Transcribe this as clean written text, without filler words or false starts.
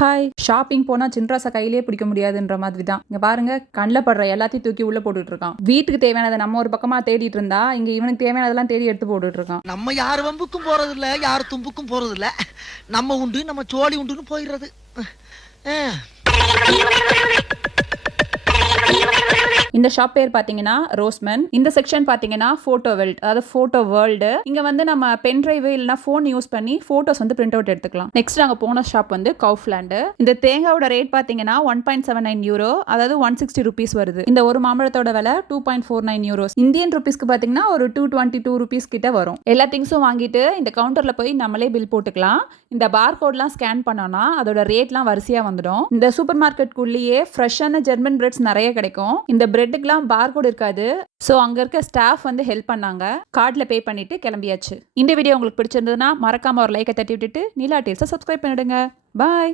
Hi, shopping போனா சின்ராசை கையிலேயே பிடிக்க முடியாதுன்ற மாதிரி தான். இங்க பாருங்க, கண்ணில் படுற எல்லாத்தையும் தூக்கி உள்ள போட்டுட்டு இருக்கான். வீட்டுக்கு தேவையானதை நம்ம ஒரு பக்கமா தேடிட்டு இருந்தா, இங்க இவனுக்கு தேவையானதெல்லாம் தேடி எடுத்து போட்டுட்டு இருக்கான். நம்ம யார் வம்புக்கும் போறது இல்ல, யார் தும்புக்கும் போறது இல்ல. நம்ம உண்டு, நம்ம சோழி உண்டுன்னு போயிடுறது. இந்த ஷாப் பேர் பாத்தீங்கன்னா ரோஸ்மன். இந்த செக்ஷன் பாத்தீங்கன்னா போட்டோ வெல்ட், அதாவது போட்டோ வேர்ல்டு. இங்க வந்து நம்ம பென் டிரைவ் இல்லைன்னா போன் யூஸ் பண்ணி போட்டோஸ் வந்து பிரிண்ட் அவுட் எடுத்துக்கலாம். நெக்ஸ்ட் நாங்க போன ஷாப் வந்து கவுஃப்லாண்டு. இந்த தேங்காவோட ரேட் பாத்தீங்கன்னா 1.79 யூரோ, அதாவது 160 ருபீஸ் வருது. இந்த ஒரு மாம்பழத்தோட விலை 2.49 யூரோஸ். இந்தியன் ருபீஸ்க்கு பாத்தீங்கன்னா ஒரு 222 ருபீஸ் கிட்ட வரும். எல்லா திங்ஸும் வாங்கிட்டு இந்த கவுண்டர்ல போய் நம்மளே பில் போட்டுக்கலாம். இந்த பார்கோட்லாம் ஸ்கேன் பண்ணோம்னா அதோட ரேட்லாம் வரிசையா வந்துடும். இந்த சூப்பர் மார்க்கெட்குள்ளேயே ஃப்ரெஷ்ஷான ஜெர்மன் பிரெட்ஸ் நிறைய கிடைக்கும். இந்த பிரெட்டுக்கெல்லாம் பார்கோட் இருக்காது. ஸோ அங்க இருக்க ஸ்டாஃப் வந்து ஹெல்ப் பண்ணாங்க. கார்டில் பே பண்ணிட்டு கிளம்பியாச்சு. இந்த வீடியோ உங்களுக்கு பிடிச்சிருந்ததுன்னா மறக்காம ஒரு லைக்கை தட்டி விட்டுட்டு நிலா டேல்ஸை சப்ஸ்கிரைப் பண்ணிடுங்க. பாய்.